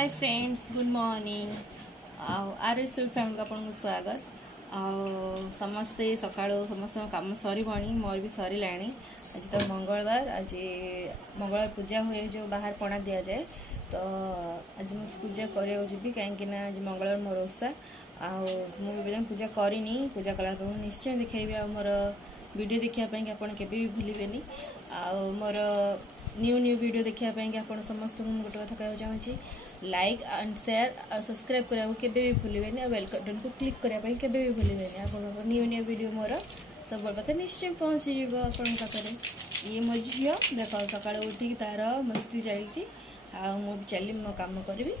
Hi friends good morning R S family को आपको स्वागत समस्ते सका समस्त कम सर मोर भी सरला आज तो मंगलवार आज मंगलवार पूजा हुए जो बाहर पणा दि जाए तो आज मुझे पूजा करने जी कहीं आज मंगलवार मोर ओषा मुझे पूजा करनी पूजा कला निश्चय देखी मोर वीडियो देखापी आपड़ के भूलें मोर न्यू न्यू वीडियो देखापी आप समस्त गोटे कथा कहना चाहूँगी लाइक एंड शेयर और सब्सक्राइब करने के भी भूलें बेल बटन को क्लिक करने के भी भूलें आप न्यू न्यू वीडियो मोर सब पाखे निश्चय पहुँची पाखे ये मो झील देख सका उठिक तार मस्ती चलती चली मो कम करी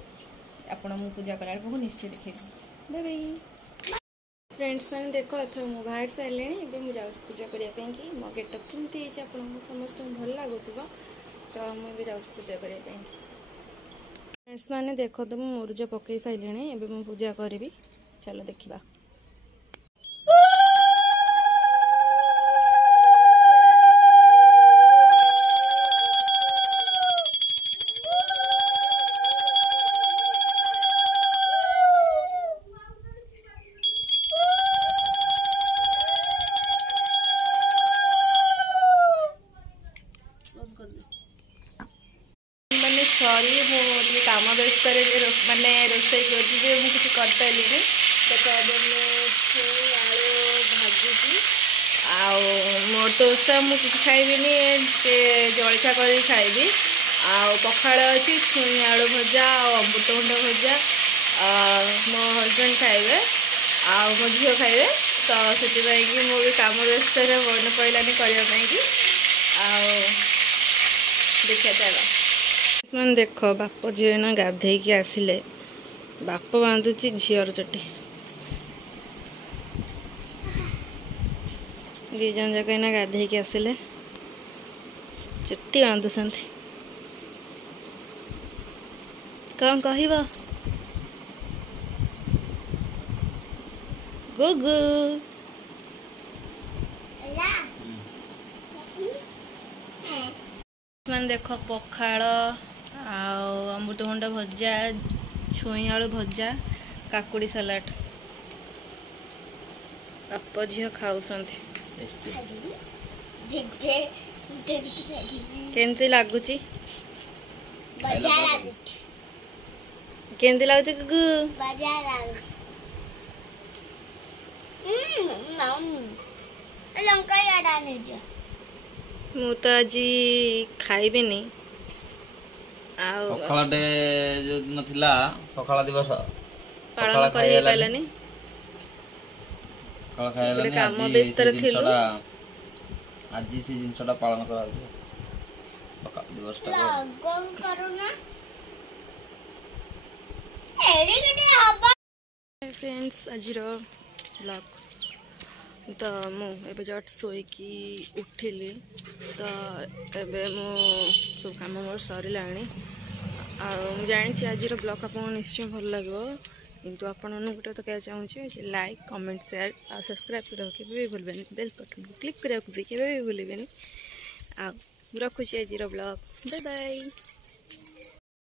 आपण पूजा कला निश्चय देखेबी बाय बाय फ्रेंड्स मैंने देख एथर मु बाहर सारे मुझे पूजा करने मो गेटअप केमती आप समस्त भल लगुव तो मुझे जाऊँ पूजा करने फ्रेंड्स मैंने देख तो मुरुज पकई सारे एवं पूजा करी चलो देखा मैंने सॉरी मुझे कम व्यस्त मानने रोसे किसी करपारि देख आलू भाजी मोर तो ओषा मुझे खाइबी जलखा कर खाइबी पखाड़ अच्छी छुई आलू भजा अमृतभंडा भजा मो हजबैंड खाइबे मो झील खाइबे तो से मुझे कम व्यस्त मन पड़ानी करने देखा चलो मैंने देख बाप झी ना गाधे की आसिले बाप बांधुची झीर चोटी दी जन जाक ना गाधे की आसिले चोटी बांधुंट कौन कह गुगु मैंने देख पखाड़ अमृतभंडा भजा छुई आलू भजा काकुड़ी सलाड बाप झील खाऊ केमती लगुच केमती लगुच मु तो आज खाइबेनी पखाड़े जो नथिला पखाड़ दिवस पालन करि पाइलानी काम व्यस्त थिलु आज से जिनसटा पालन करा पखाड़ दिवस फ्रेंड्स आज ब्लॉग तो मुझे जस्ट शोकी उठिली तो ये सब कम मोर सरला जानी आज ब्लॉग आप निश्चय भल लगे किंतु आपण गोटे तो क्या चाहूँगी लाइक कमेंट शेयर और सब्सक्राइब करके भी भूलें बेल बटन को क्लिक करने भी भूलें रखुची आज ब्लॉग बाय बाय।